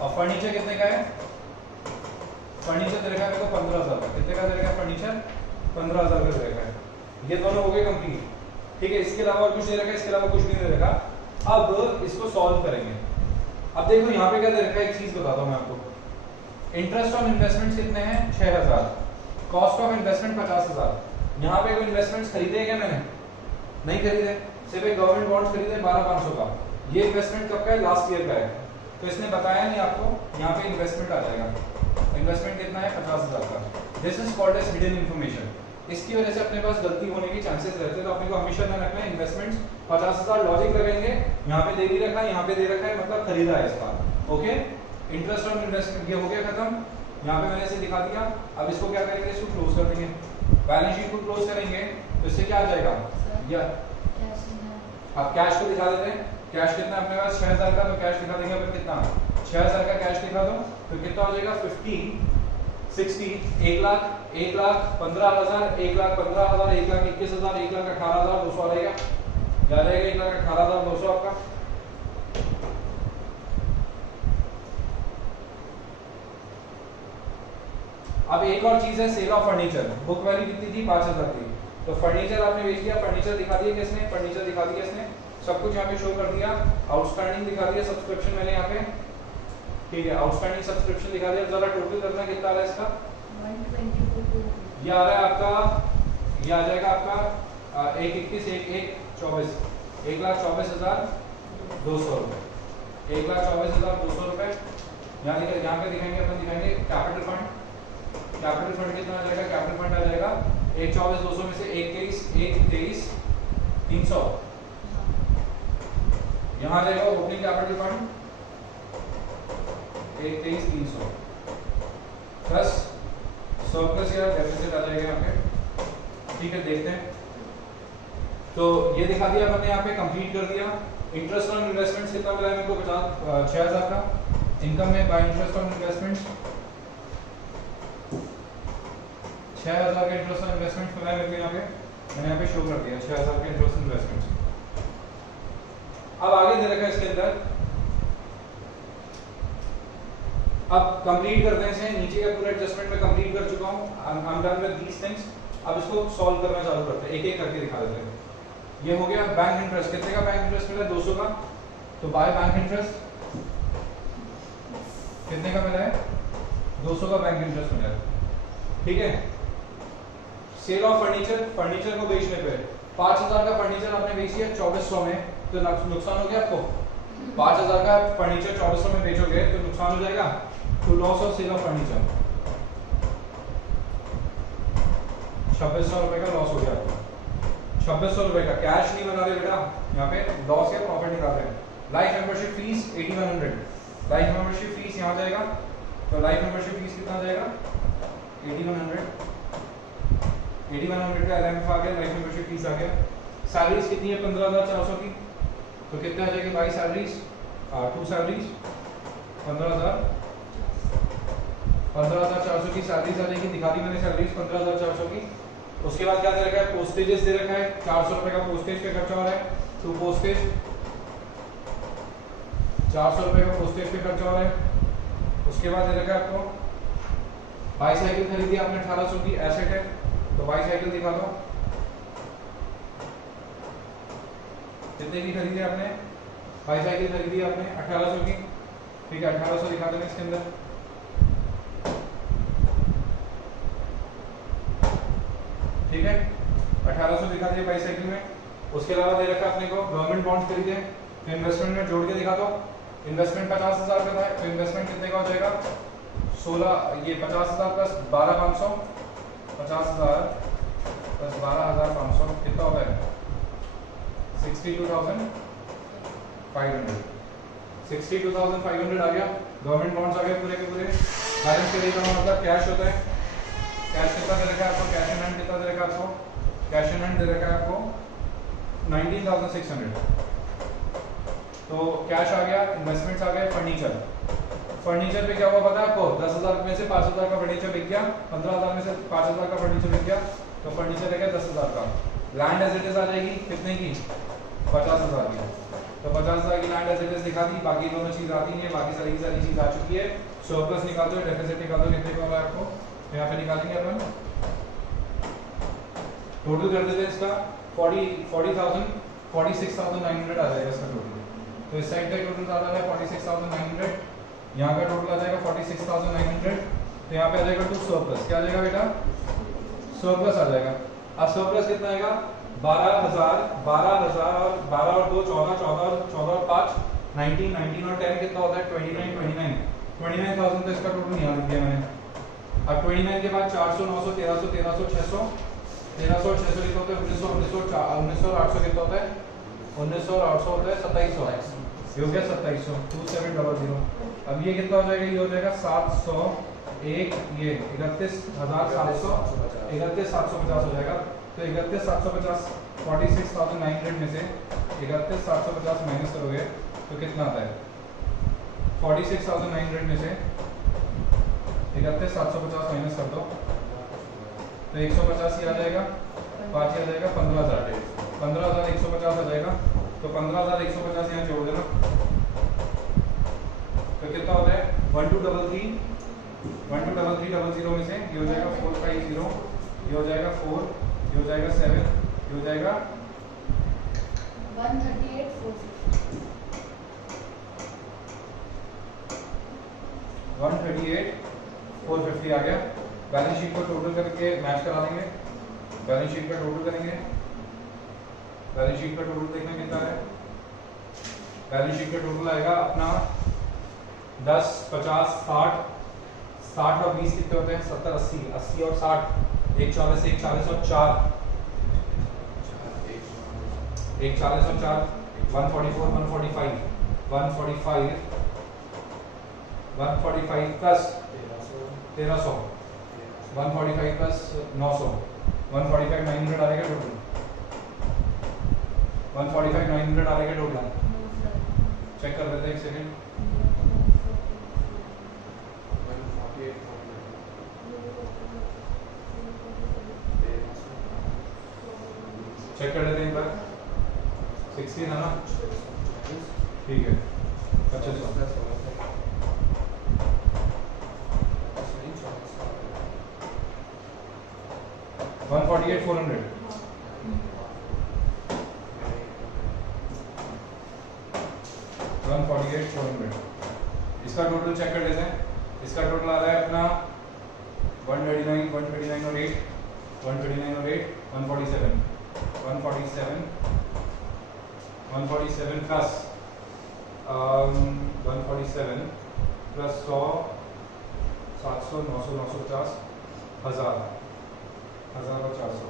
और फर्नीचर कितने का है, फर्नीचर दे रखा है मेरे को 15,000 का। कितने का दे रखा है फर्नीचर 15,000 का दे रखा है। ये दोनों हो गए कंप्लीट, ठीक है। इसके अलावा और कुछ दे रखा है, इसके अलावा कुछ नहीं दे रखा। अब इसको सॉल्व करेंगे। अब देखो यहाँ पे क्या दे रखा है, एक चीज बताता हूँ मैं आपको। इंटरेस्ट ऑन इन्वेस्टमेंट्स कितने हैं 6000, कॉस्ट ऑफ इन्वेस्टमेंट 50,000। यहाँ पे कोई इन्वेस्टमेंट्स खरीदे हैं क्या मैंने, नहीं खरीदे, सिर्फ एक गवर्नमेंट बॉन्ड्स खरीदे 12,500 का। ये इन्वेस्टमेंट कब का है, लास्ट ईयर का है, तो इसने बताया नहीं आपको। यहाँ पे इन्वेस्टमेंट आ जाएगा, इन्वेस्टमेंट कितना है 50,000 का। This is called as hidden information. इसकी वजह से अपने पास गलती होने के चांसेस रहते हैं, तो अपने को हमेशा ध्यान रखना है इन्वेस्टमेंट्स 50,000 लॉजिक लगाएंगे। यहाँ पे दे भी रखा है, यहाँ पे दे रखा है, मतलब खरीदा है इसका, ओके। इंटरेस्ट ऑन इन्वेस्टमेंट ये हो गया खत्म, यहाँ पे मैंने इसे दिखा दिया। अब इसको क्या करेंगे, इसको क्लोज कर देंगे, बैलेंस शीट को क्लोज करेंगे, तो इससे क्या आ जाएगा, या अब कैश को दिखा देते हैं। कैश कितना अपने पास 6000 का, तो कैश दिखा देंगे। कितना 6000 का कैश दिखा दो, तो कितना हो जाएगा 50 60 1 लाख 1,15,000 1,15,000 1,21,000 1,18,200 आ जाएगा, जा जाएगा 1,18,200 आपका। अब एक और चीज है sale of furniture. Book value कितनी थी? 5000 की। तो फर्नीचर आपने बेच दिया, फर्नीचर दिखा दिया किसने? फर्नीचर दिखा दिया इसने, सब कुछ यहाँ पे शो कर दिया। आउटस्टैंडिंग दिखा दिया, सब्सक्रिप्शन मैंने यहाँ पे, ठीक है, आउटस्टैंडिंग सब्सक्रिप्शन दिखा दिया। जरा टोटल करना कितना आ रहा है इसका? 124। ये आ रहा है आपका, ये आ जाएगा आपका 121 1/1 24 1,24,200 रुपए, 1,24,200 रुपए। यहाँ पे दिखाएंगे, अपन दिखाएंगे कैपिटल फंड। कैपिटल फंड कितना आ जाएगा? कैपिटल फंड आ जाएगा 1,24,200 में से 1,23,300। यहाँ आ जाएगा opening capital fund 1,23,300 plus surplus या डेफिसिट आ जाएगा यहाँ पे, ठीक है। देखते हैं, तो ये दिखा दिया हमने यहाँ पे, कंप्लीट कर दिया। इंटरेस्ट ऑन इन्वेस्टमेंट्स कितना मिला है मेरे को? 6,000 का। इनकम में बाय इंटरेस्ट ऑन इन्वेस्टमेंट्स 6,000 का इंटरेस्ट ऑन इन्वेस्टमेंट्स मिला है मेरे को यहाँ पे, मैंने यहाँ पे शो कर दिया 6,000 का इंटरेस्ट ऑन इन्वेस्टमेंट्स। अब आगे दे रखा है इसके अंदर, अब कंप्लीट करते हैं इसे। नीचे का पूरा एडजस्टमेंट में कंप्लीट कर चुका हूं, I am done with these things. अब इसको सॉल्व करना चालू करते हैं, एक एक करके दिखा देते हैं। ये हो गया बैंक इंटरेस्ट, कितने का बैंक इंटरेस्ट मिला? 200 का। तो बाय बैंक इंटरेस्ट कितने का मिला है? 200 का बैंक इंटरेस्ट मिला है, ठीक है। सेल ऑफ फर्नीचर, फर्नीचर को बेचने पे 5,000 का फर्नीचर आपने बेच दिया 2400 में, तो नुकसान हो गया आपको। 5,000 का फर्नीचर 2400 में बेचोगे तो नुकसान हो जाएगा। तो loss of sale of furniture 2600 रुपए का लॉस हो गया आपको। 2600 रुपए का कैश नहीं बना रहे बेटा, यहाँ पे लॉस या प्रॉफिट निकाल रहे हैं। Life membership fees 8100, life membership fees यहाँ जाएगा, तो लाइफ मेंबरशिप फीस कितना जाएगा? 8100 का एलएमएफ आ गया, लाइफ मेंबरशिप फीस आ गया। सैलरीज कितनी है? 15,400 की, तो कितने आ जाएगी बाई सैलरीज? 2 सैलरीज 15,400 की सैलरीज आ जाएगी। दिखा दी मैंने सैलरीज 15,400 की। उसके बाद क्या दे रखा है? पोस्टेजेस दे रखा है, 400 रुपए का पोस्टेज पे खर्चा हो रहा है। तो पोस्टेज 400 रुपए का पोस्टेज पे खर्चा हो रहा है। उसके बाद दे रखा है आपको बाईसाइकिल खरीदी आपने 1800 की, एसेट है, तो बाईसाइकिल दिखा दो कितने की खरीदी आपने? बाईसाइकिल खरीदी आपने 1800 की, ठीक है। 1800 दिखा देना इसके अंदर, ठीक है। 1800 दिखा दिया बाईसाइकिल में। उसके अलावा दे रखा अपने को गवर्नमेंट बॉन्ड्स खरीदे, तो इन्वेस्टमेंट में जोड़ के दिखा दो। इन्वेस्टमेंट 50,000 का था, तो इन्वेस्टमेंट कितने का हो जाएगा? 16, ये 50,000 प्लस 12,500, 50,000 प्लस 12,500 कितना होता है? 62,500, 62,500 आ गया। गवर्नमेंट बॉन्ड्स आ गए पूरे के पूरे। बैलेंस के देखा मतलब कैश होता है, कैश कितना दे रखा है आपको? कैश इन हैंड कितना दे रखा है आपको? कैश इन हैंड दे रखा है आपको 19,600। तो कैश आ गया, इन्वेस्टमेंट्स आ गए। फर्नीचर, फर्नीचर पे क्या हुआ पता है आपको? 10,000 में से 5,000 का फर्नीचर बिक गया, 15,000 में से 5,000 का फर्नीचर बिक गया, तो फर्नीचर है क्या? 10,000 का। लैंड एज इट इज आ जाएगी कितने की? 50,000 की। तो 50,000 की लैंड एज इट इज दिखा दी, बाकी दोनों चीज आती नहीं है, बाकी सारी चीज आ चुकी है। सरप्लस निकाल दो, डेफिसिट निकाल दो, कितने का हो रहा है आपको? यहाँ पे निकालेंगे अपन, टोटल कर देते हैं इसका 46,900 आ जाएगा इसका टोटल। तो इस साइड का टोटल आ रहा है 46,900, यहाँ का टोटल आ जाएगा 46,900। तो यहाँ पे आ जाएगा टू सरप्लस, क्या आ जाएगा बेटा? सरप्लस आ जाएगा। अब सरप्लस कितना आएगा? 12,000 और 12 और 2 14, 14 और 5 19, 19 और 10 कितना होता है? 29,000। तो इसका टोटल यहाँ लिख दिया मैंने। अब 29 के बाद 400, 900, 1300, 1300, 600, 1300 और 600 कितना होता है? 1900 और 800 कितना होता है? 1900 और 800 होता है 2700। ये हो गया 2700, 2700। अब ये कितना हो जाएगा? ये हो जाएगा 701, ये 31,700, 31,750 हो जाएगा। तो 31,750 46,900 में से 31,750 माइनस करोगे तो कितना आता है? 46,900 में से 31,750 माइनस कर दो तो 150 ही आ जाएगा, 5 ही आ जाएगा, 15,000 15,150 आ जाएगा। तो 15,150 यहाँ जोड़ देना, तो कितना होता है? 1233 123300 में से ये हो जाएगा 450, ये हो जाएगा 4, ये हो जाएगा 7, ये हो जाएगा 138,450 आ गया। बैलेंस शीट को टोटल करके मैच करा देंगे। बैलेंस शीट का टोटल करेंगे। बैलेंस शीट का टोटल देखना कितना है। बैलेंस शीट का टोटल आएगा अपना 10, 50, 60, 60 और 20 कितने होते हैं? 70, 80, 80 और 60, 140, 140 और 4, 140 और 4, 144, 145, 145 प्लस 1300, 145 प्लस 900, 145 900 आ रहेगा टोटल। 145 900 आ रहेगा टोटल। चेक कर लेते हैं एक सेकेंड। चेक कर लेते हैं एक बार। 16 है ना? ठीक है। 2500 148,400 148,400। इसका टोटल चेक कर लेते हैं। इसका टोटल आ रहा है अपना 139 और 8, 139 और 8, 147 प्लस 147 प्लस 100, 700, 900, 950, 1000, 1400,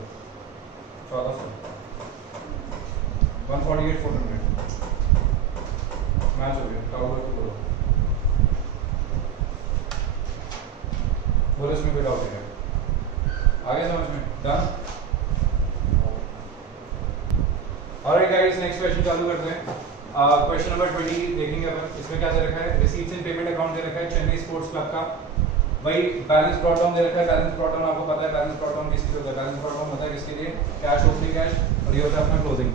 1400, 148,400 मैच हो गया। डाउट तो बोलो, बोलो इसमें कोई डाउट है? आगे समझ में? Done. Alright guys, next question चालू करते हैं। क्वेश्चन नंबर 20 देखेंगे अपन। इसमें क्या दे रखा है? रिसीट्स इन पेमेंट अकाउंट दे रखा है चेन्नई स्पोर्ट्स क्लब का। भाई बैलेंस ब्रॉट डाउन दे रखा है। बैलेंस ब्रॉट डाउन आपको पता है बैलेंस ब्रॉट डाउन किसके लिए होता है? बैलेंस ब्रॉट डाउन होता है किसके लिए? कैश, ओपनिंग कैश, और ये होता है अपना क्लोजिंग।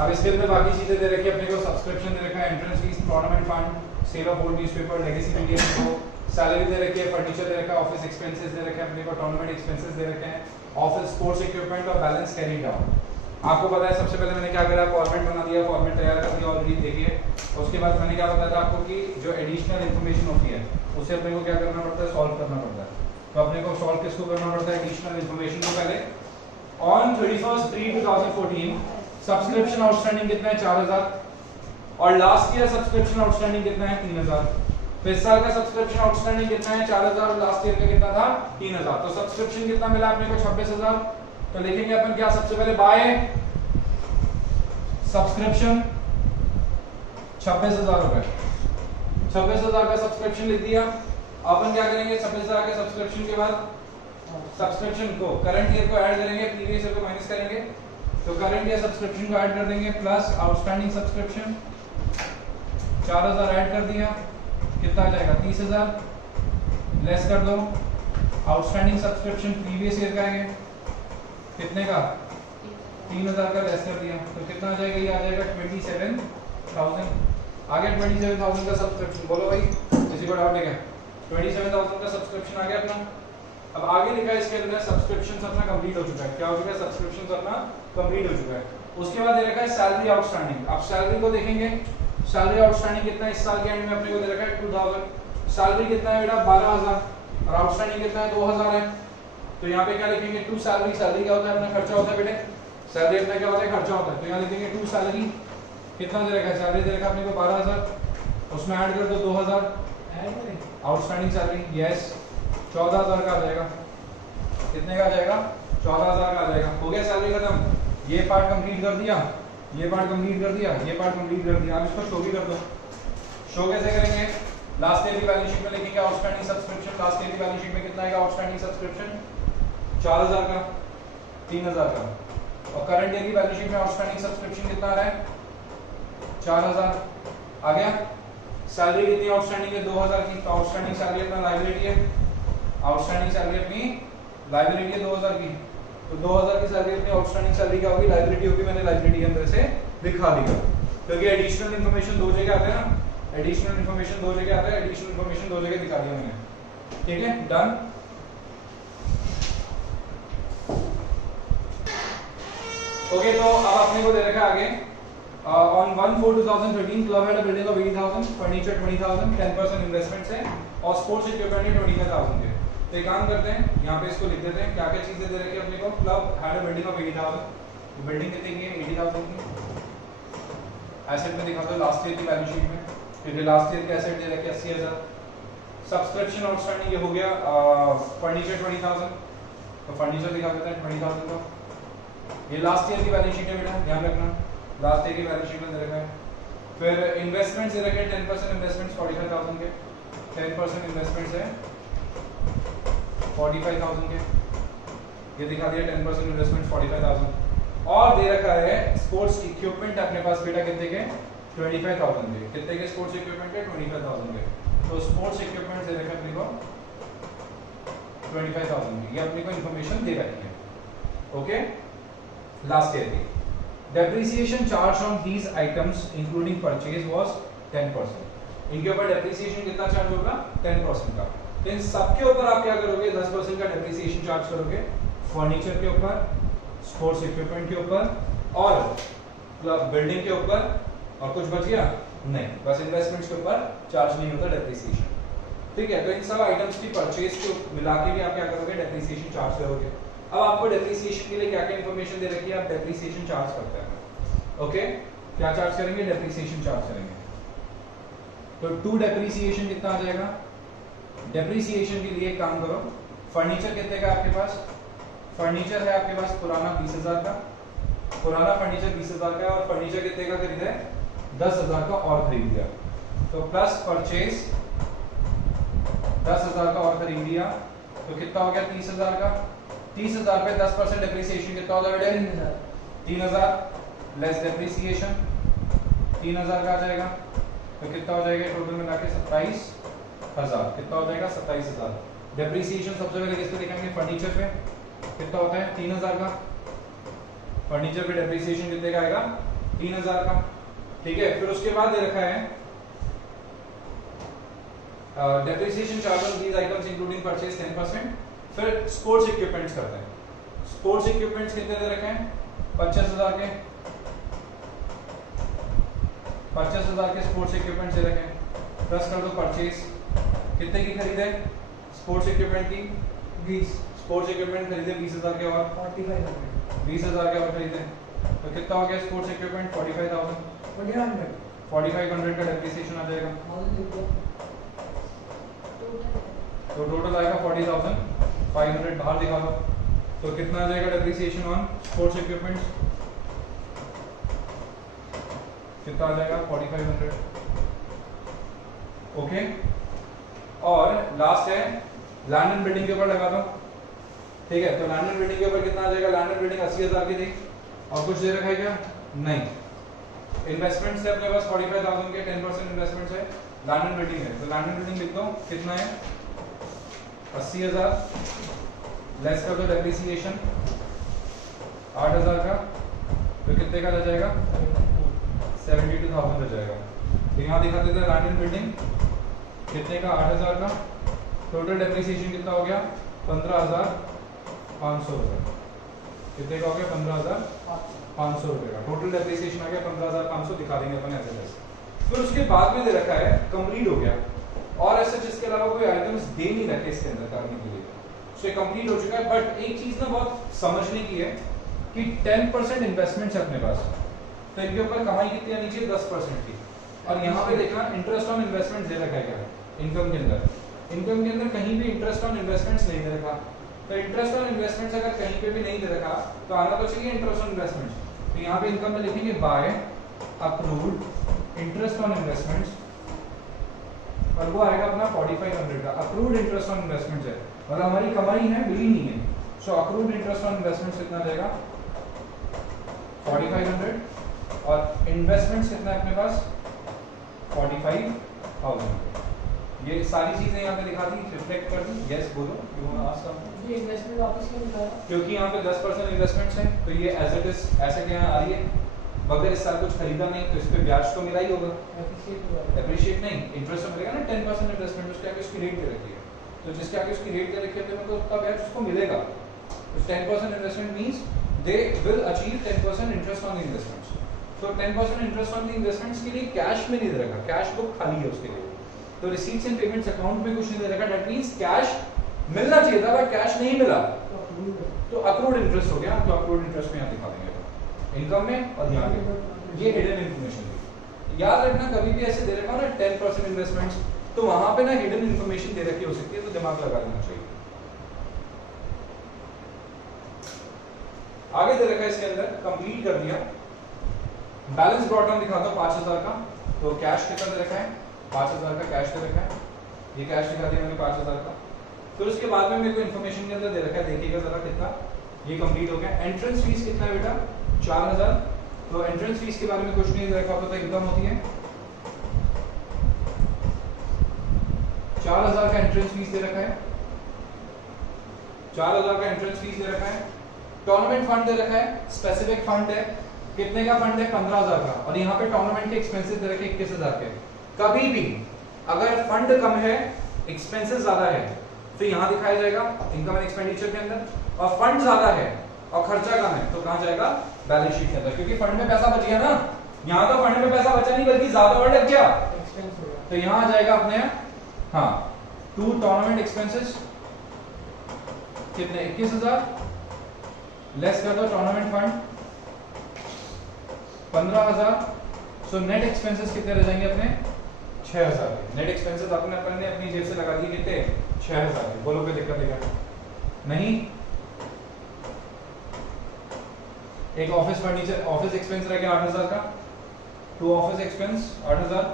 अब इसके अंदर बाकी चीजें दे रखी है अपने को। सब्सक्रिप्शन दे रखा है, entrance fees, tournament fund, sale of old newspaper, legacy media को, सैलरी दे रखी है, फर्नीचर दे रखा है, ऑफिस एक्सपेंसेस दे रखे हैं अपने को, टूर्नामेंट एक्सपेंसेस दे रखे हैं, ऑफिस स्पोर्ट्स इक्विपमेंट और बैलेंस कैरी डाउन। आपको पता है सबसे पहले मैंने क्या करा? फॉर्मेट बना दिया, फॉर्मेट तैयार कर दिया ऑलरेडी, देखिए। उसके बाद मैंने क्या बताया था आपको कि जो एडिशनल इन्फॉर्मेशन होती है उसे अपने को क्या करना पड़ता है? सॉल्व करना पड़ता है। तो अपने को सॉल्व किसको करना पड़ता है? एडिशनल इन्फॉर्मेशन को। पहले ऑन 31/3/2014 सब्सक्रिप्शन आउटस्टैंडिंग कितना है? 4000, और लास्ट ईयर सब्सक्रिप्शन आउटस्टैंडिंग कितना है? 3000। तो इस साल का सब्सक्रिप्शन आउटस्टैंडिंग कितना है? 4000, और लास्ट ईयर का कितना था? 3000। तो सब्सक्रिप्शन कितना मिला अपने को? 26,000। तो लिखेंगे अपन क्या सबसे पहले? बाय सब्सक्रिप्शन 26,000 रुपए। 26,000 का सब्सक्रिप्शन लिख दिया। अपन क्या करेंगे? 26,000 के सब्सक्रिप्शन के बाद सब्सक्रिप्शन को करंट ईयर को ऐड करेंगे, प्रीवियस ईयर को माइनस करेंगे। तो करंट ईयर सब्सक्रिप्शन को ऐड कर देंगे प्लस आउटस्टैंडिंग सब्सक्रिप्शन 4000 ऐड कर दिया, कितना आ जाएगा? 30,000। लेस कर दो आउटस्टैंडिंग सब्सक्रिप्शन प्रीवियस ईयर का है कितने का? 3000 का लेस कर दिया, तो कितना आ जाएगा? ये आ जाएगा 27,000। आगे 27,000 का सब्सक्रिप्शन। बोलो भाई, किसी को डाउट है क्या? 27,000 का सब्सक्रिप्शन आ गया अपना। अब आगे लिखा है इसके अंदर सब्सक्रिप्शन अपना कंप्लीट हो चुका है। क्या हो चुका है? सब्सक्रिप्शन अपना कंप्लीट हो चुका है। उसके बाद दे रखा है सैलरी आउटस्टैंडिंग। अब सैलरी को देखेंगे, सैलरी आउटस्टैंडिंग कितना है इस साल के एंड में अपने को दे रखा है? 2000। सैलरी कितना है बेटा? 12,000, और आउटस्टैंडिंग कितना है? 2000 है। तो यहाँ पे क्या लिखेंगे? To salary. सैलरी क्या होता है? अपना खर्चा होता है बेटे। सैलरी अपना क्या होता है? खर्चा होता है। तो यहाँ लिखेंगे टू सैलरी। कितना दे रखा है? सैलरी दे रखा है अपने को 12,000, उसमें ऐड कर दो 2000 आउटस्टैंडिंग सैलरी। यस, 14,000 का आ जाएगा। कितने का आ जाएगा? 14,000 का आ जाएगा। हो गया सैलरी खत्म। ये पार्ट कंप्लीट कर दिया, ये पार्ट कंप्लीट कर दिया, ये पार्ट कंप्लीट कर दिया। अब इसको शो भी कर दो। शो कैसे करेंगे? लास्ट ईयर की बैलेंस शीट में लिखेंगे आउटस्टैंडिंग सब्सक्रिप्शन। लास्ट ईयर की बैलेंस शीट में कितना आएगा आउटस्टैंडिंग सब्सक्रिप्शन? 4000 का, 3000 का। और करंट ईयर की बैलेंस शीट में आउटस्टैंडिंग सब्सक्रिप्शन कितना आ रहा है? 4000 आ गया। सैलरी कितनी आउटस्टैंडिंग है? 2000 की। तो आउटस्टैंडिंग सैलरी अपना लायबिलिटी है। आउटस्टैंडिंग सैलरी अपनी लायबिलिटी है 2000 की। तो 2000 की सैलरी अपनी आउटस्टैंडिंग सैलरी क्या होगी? लायबिलिटी होगी। मैंने लायबिलिटी के अंदर से दिखा दिया, क्योंकि एडिशनल इन्फॉर्मेशन दो जगह आते हैं ना। एडिशनल इन्फॉर्मेशन दो जगह आता है, एडिशनल इन्फॉर्मेशन दो जगह दिखा दिया मैंने। ठीक है, डन। ओके, तो अब अपने को दे रखा है आगे on 1/4/2013 club had a building of 80,000, furniture 20,000, 10% investment है और स्पोर्ट्स इक्विपमेंट है 25,000 के। तो एक काम करते हैं, यहाँ पे इसको लिख देते हैं क्या क्या चीजें दे रखी है अपने को। Club had a building of 80,000, building कितने की है 80,000 की। एसेट में दिखा दो लास्ट ईयर की बैलेंस शीट में, क्योंकि लास्ट ईयर के एसेट दे रखे 80,000। सब्सक्रिप्शन आउटस्टैंडिंग ये हो गया फर्नीचर 20,000, तो फर्नीचर दिखा देते हैं 20,000 का। ये लास्ट ईयर की बैलेंस शीट है बेटा, ध्यान रखना लास्ट ईयर की बैलेंस शीट में दे रखा है। फिर इन्वेस्टमेंट्स दे रखे हैं 10% इन्वेस्टमेंट्स 45,000 के, 10% इन्वेस्टमेंट्स है 45,000 के, ये दिखा दिया 10% इन्वेस्टमेंट 45,000। और दे रखा है स्पोर्ट्स इक्विपमेंट अपने पास बेटा कितने के 25,000 के। कितने के स्पोर्ट्स इक्विपमेंट है 25,000 के। तो स्पोर्ट्स इक्विपमेंट दे रखा है अपने को 25,000 की, ये अपने को इन्फॉर्मेशन दे रखी है। ओके, लास्ट ईयर की depreciation charge on these items including purchase was 10%। इनके ऊपर डेप्रिसिएशन कितना चार्ज होगा 10% का। तो इन सब के ऊपर आप क्या करोगे 10% का डेप्रिसिएशन चार्ज करोगे, फर्नीचर के ऊपर, स्पोर्ट्स इक्विपमेंट के ऊपर और बिल्डिंग के ऊपर। और कुछ बच गया नहीं, बस इन्वेस्टमेंट्स के ऊपर चार्ज नहीं होता डेप्रिसिएशन। ठीक है, तो इन सब आइटम्स की परचेज को मिला के भी आप क्या करोगे डेप्रिसिएशन चार्ज करोगे। अब आपको डेप्रिसिएशन के लिए क्या क्या इंफॉर्मेशन दे रखी है, आप डेप्रिसिएशन चार्ज करते हैं। ओके, क्या चार्ज करेंगे डेप्रिसिएशन चार्ज करेंगे। तो टू डेप्रिसिएशन कितना आ जाएगा। डेप्रिसिएशन के लिए काम करो, फर्नीचर कितने का आपके पास, फर्नीचर है आपके पास पुराना 20,000 का, पुराना फर्नीचर 20,000 का है और फर्नीचर कितने का खरीदा है 10,000 का और खरीद लिया। तो प्लस परचेज 10,000 का और खरीद लिया, तो कितना हो गया 30,000 का। 30,000 पे 10% डेप्रिसिएशन कितना होगा बेटा 3,000 लेस डेप्रिसिएशन 3,000 का आ जाएगा। तो कितना हो जाएगा टोटल मिला के 27,000। कितना हो जाएगा 27,000। डेप्रिसिएशन सबसे पहले किस पे दिखाएंगे फर्नीचर पे, कितना होता है 3,000 का। फर्नीचर पे डेप्रिसिएशन कितने का आएगा 3,000 का। ठीक है, फिर उसके बाद दे रखा है depreciation charge on these items including purchase 10%। फिर स्पोर्ट्स इक्विपमेंट्स करते हैं। स्पोर्ट्स इक्विपमेंट्स कितने दे रखे हैं 25,000 के, 25,000 के स्पोर्ट्स इक्विपमेंट्स दे रखे हैं। प्लस कर दो परचेज, कितने की खरीदे स्पोर्ट्स इक्विपमेंट की 20, स्पोर्ट्स इक्विपमेंट खरीदे 20,000 के और 4500, 20,000 के और खरीदे। तो कितना हो गया स्पोर्ट्स इक्विपमेंट 45,000, 4500 का डेप्रिसिएशन आ जाएगा। तो टोटल आएगा 40,500 बाहर दिखा दो। तो कितना आ जाएगा डेप्रिसिएशन ऑन स्पोर्ट्स इक्विपमेंट्स, कितना आ जाएगा 4500। ओके, और लास्ट है लैंड एंड बिल्डिंग के ऊपर लगा दो। ठीक है, तो लैंड एंड बिल्डिंग के ऊपर कितना आ जाएगा, लैंड एंड बिल्डिंग 80,000 की थी और कुछ दे रखा है क्या नहीं। इन्वेस्टमेंट्स है अपने पास 45,000 के, 10% इन्वेस्टमेंट्स है, लैंड एंड बिल्डिंग है। तो लैंड एंड बिल्डिंग लिख दो कितना है 80,000 लेस कर दो डेप्रिसिएशन 8,000 का, तो कितने का रह जाएगा 72,000 रह जाएगा। तो यहाँ दिखा देते हैं लैंड एंड बिल्डिंग कितने का 8,000 का। टोटल डेप्रिसिएशन कितना हो गया 15,500 रुपये। कितने का हो गया 15,500 रुपये का टोटल डेप्रिसिएशन आ गया 15,500। दिखा देंगे अपन ऐसे ऐसे। फिर उसके बाद में दे रखा है कंप्लीट हो गया और ऐसे जिसके अलावा कोई आइटम्स दे नहीं रखे इसके अंदर करने के लिए, सो ये कंप्लीट हो चुका है। बट एक चीज ना बहुत समझने की है कि 10% इन्वेस्टमेंट है अपने पास, तो इनके ऊपर कमाई कितनी आनी चाहिए 10% की। और यहाँ पे देखना इंटरेस्ट ऑन इन्वेस्टमेंट दे रखा है क्या इनकम के अंदर, इनकम के अंदर कहीं भी इंटरेस्ट ऑन इन्वेस्टमेंट्स नहीं दे रखा। तो इंटरेस्ट ऑन इन्वेस्टमेंट्स अगर कहीं पे भी नहीं दे रखा तो आना तो चाहिए इंटरेस्ट ऑन इन्वेस्टमेंट्स। तो यहाँ पे इनकम में लिखेंगे by approved interest on investments और वो आएगा अपना 4500 का। अप्रूव्ड इंटरेस्ट ऑन इन्वेस्टमेंट्स है, मतलब हमारी कमाई है बिल नहीं है। सो अप्रूव्ड इंटरेस्ट ऑन इन्वेस्टमेंट्स कितना जाएगा 4500 और इन्वेस्टमेंट्स कितना है अपने पास 45,000। ये सारी चीजें यहाँ पे दिखा दी, रिफ्लेक्ट कर दी। यस बोलो, you want to ask something. ये इन्वेस्टमेंट वापस क्यों निकाला? क्योंकि यहाँ पे 10% इन्वेस्टमेंट्स हैं तो ये एज इट इज ऐसे के यहाँ आ रही है। मगर इस साल कुछ खरीदा नहीं तो इस पे ब्याज तो मिला ही होगा, एप्रिशिएट हुआ है। एप्रिशिएट नहीं इंटरेस्ट तो मिलेगा ना 10% इन्वेस्टमेंट उसके आगे उसकी रेट दे रखी है। तो जिसके आगे उसकी रेट दे रखी है तो मेरे को उतना ब्याज उसको मिलेगा। तो 10% investment means they will achieve 10% interest on the investments. तो 10% इंटरेस्ट ऑन द इन्वेस्टमेंट्स के लिए कैश में नहीं दे रखा, कैश बुक खाली है उसके लिए। तो रिसीट्स एंड पेमेंट्स अकाउंट में कुछ नहीं दे रखा, दैट मींस कैश मिलना चाहिए था बट कैश नहीं मिला, तो अक्रूड इंटरेस्ट हो गया। तो अक्रूड इंटरेस्ट में यहाँ दिखा देंगे इनकम में और यहाँ पे ये हिडन इन्फॉर्मेशन थी। याद रखना कभी भी ऐसे दे रखा ना 10% इन्वेस्टमेंट्स, तो वहां पे ना हिडन इन्फॉर्मेशन दे रखी हो सकती है, तो दिमाग लगा लेना चाहिए। आगे दे रखा है इसके अंदर, कंप्लीट कर दिया। बैलेंस ब्रॉट डाउन दिखाता हूँ 5000 का। तो कैश कितना दे रखा है, 5000 का कैश दे रखा है, ये कैश दिखा दिया मैंने 5000 का। फिर उसके बाद में मेरे को इन्फॉर्मेशन के अंदर दे रखा है, देखिएगा जरा कितना, ये कंप्लीट हो गया। एंट्रेंस फीस कितना है बेटा, 4000। तो एंट्रेंस फीस के बारे में कुछ नहीं दे रखा होता, तो इनकम होती है 4000 का एंट्रेंस फीस दे रखा है, 4000 का एंट्रेंस फीस दे रखा है। टूर्नामेंट फंड दे रखा है, स्पेसिफिक फंड है, कितने का फंड है, 15000 का। और यहाँ पे टूर्नामेंट के एक्सपेंसेस दे रखे 21000 के। कभी भी अगर फंड कम है, एक्सपेंसेस ज्यादा है, तो यहाँ दिखाया जाएगा इनकम एंड एक्सपेंडिचर के अंदर। और फंड ज्यादा है और खर्चा कम है, तो कहाँ जाएगा, बैलेंस शीट के अंदर, क्योंकि फंड में पैसा बच गया ना। यहाँ तो फंड में पैसा बचा नहीं बल्कि ज्यादा और लग गया, तो यहाँ आ जाएगा अपने, हाँ, टू टूर्नामेंट एक्सपेंसेस कितने, 21000 लेस कर दो tournament fund 15000। So net expenses कितने रह जाएंगे अपने, 6000 के। नेट एक्सपेंसेस अपने अपनी जेब से लगा दिए कितने, 6000 के। बोलो कोई दिक्कत है नहीं। एक ऑफिस फर्नीचर, ऑफिस एक्सपेंस रह गया 8000 का, to office expense 8000।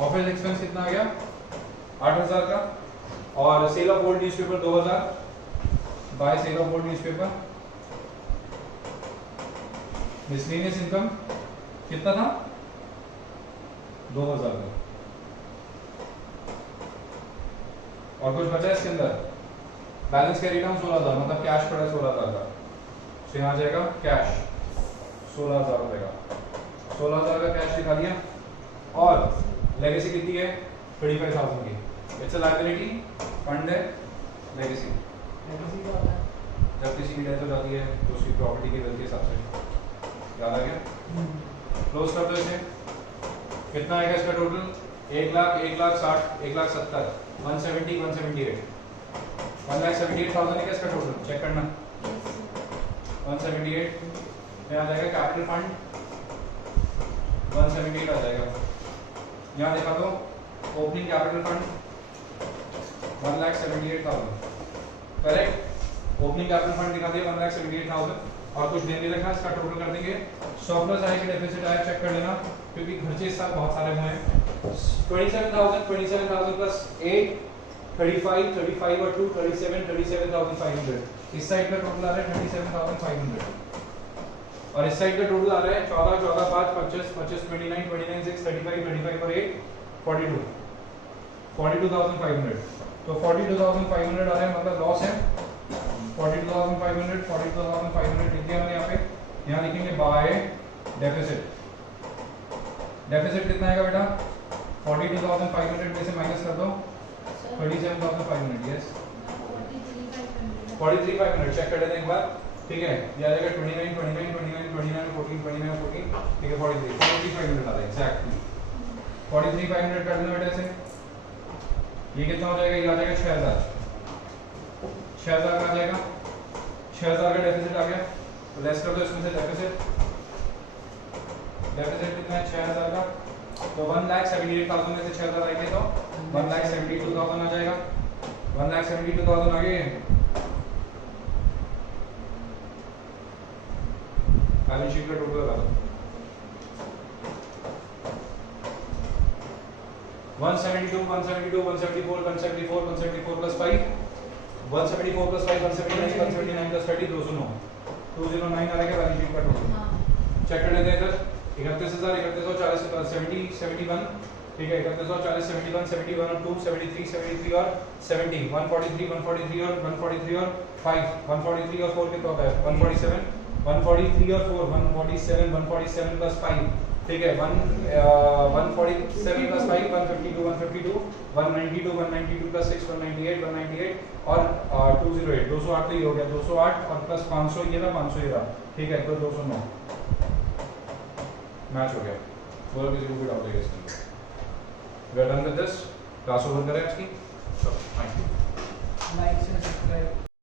Office expense कितना आ गया, 8000 का। और sale of old newspaper 2000, by sale of old newspaper. Miscellaneous income कितना था, 2000 का। और कुछ बचा है इसके अंदर, बैलेंस कैरी डाउन 16000, मतलब कैश पड़ा 16000 का। तो यहाँ जाएगा कैश 16000 रुपए का, 16000 का कैश दिखा दिया। और लेगेसी कितनी है, 35000 की। इट्स अ लायबिलिटी, फंड है, लेगेसी जब किसी की डेथ हो जाती है तो उसकी प्रॉपर्टी की वैल्यू के हिसाब से। याद आ गया, क्लोज कर दो इसे। कितना आएगा इसका टोटल, 1 लाख, 1 लाख 60, 1 लाख 70, 170, 178, 1,78,000 है क्या इसका टोटल, चेक करना। 178 में आ जाएगा कैपिटल फंड, 178 आ जाएगा। यहाँ दिखा दो opening capital fund 1,78,000, correct. Opening capital fund दिखा दिया 1,78,000। और कुछ देने रखा, इसका टोटल कर देंगे। सरप्लस आया कि डेफिसिट आया, चेक कर लेना, क्योंकि खर्चे इस साल बहुत सारे हुए हैं। 27,000 प्लस 8, 35, 35 और 2, 37,500। इस साइड का टोटल आ रहा है 37,500। और इस साइड का टोटल आ रहा है 14, 14, 5, 25, 25, 29, 29, 6, 35, 35 और 8, 42, 42,500। तो 42,500 आ रहा है, मतलब लॉस है 42,500, 42,500 लिख दिया मैंने यहाँ पे। यहाँ लिखेंगे बाय डेफिसिट। डेफिसिट कितना आएगा बेटा, 42,500 में से माइनस कर दो 37,500, यस 43,500। चेक कर लेते हैं एक बार, ठीक है। ये आ जाएगा 29, 29, 29, 29, 14, 29, 14, ठीक है। 43,500 आ रहा है एग्जैक्टली। 43,500 कर देना बेटा से। ये कितना हो जाएगा, ये आ जाएगा 6000, 6000 का आ जाएगा। 6000 का डेफिसिट आ गया, तो लेस कर दो इसमें से डेफिसिट। डेफिसिट कितना है, 6000 का। तो 1,78,000 में से 6000 आएंगे तो 1,72,000 आ जाएगा। 1,72,000 आ गए। बैलेंस शीट का टोटल लगा दो 172, 172, 174, 174, 174 प्लस 5, 174 प्लस 5, 179, 179 प्लस 30, 209, 209 आ रहा है बैलेंस शीट का टोटल। चेक कर लेते हैं इधर। 31,000, 31,40, 70, 71, ठीक है। 31,40, 71, 71 और 2, 73, 73 और 70, 143, 143 और 143 और 5, 143 और 4 कितना होता है, 147, 143 और 4, 147, 147 प्लस 5, ठीक है 147 प्लस 5 152 192 प्लस 6 198 और 208 208 तो ये हो गया 208 और प्लस 500 ये ना 500 ये रहा ठीक है तो 209 मैच हो गया बोलो किसी को भी डाउट है इसमें we are done with this class over करें आज की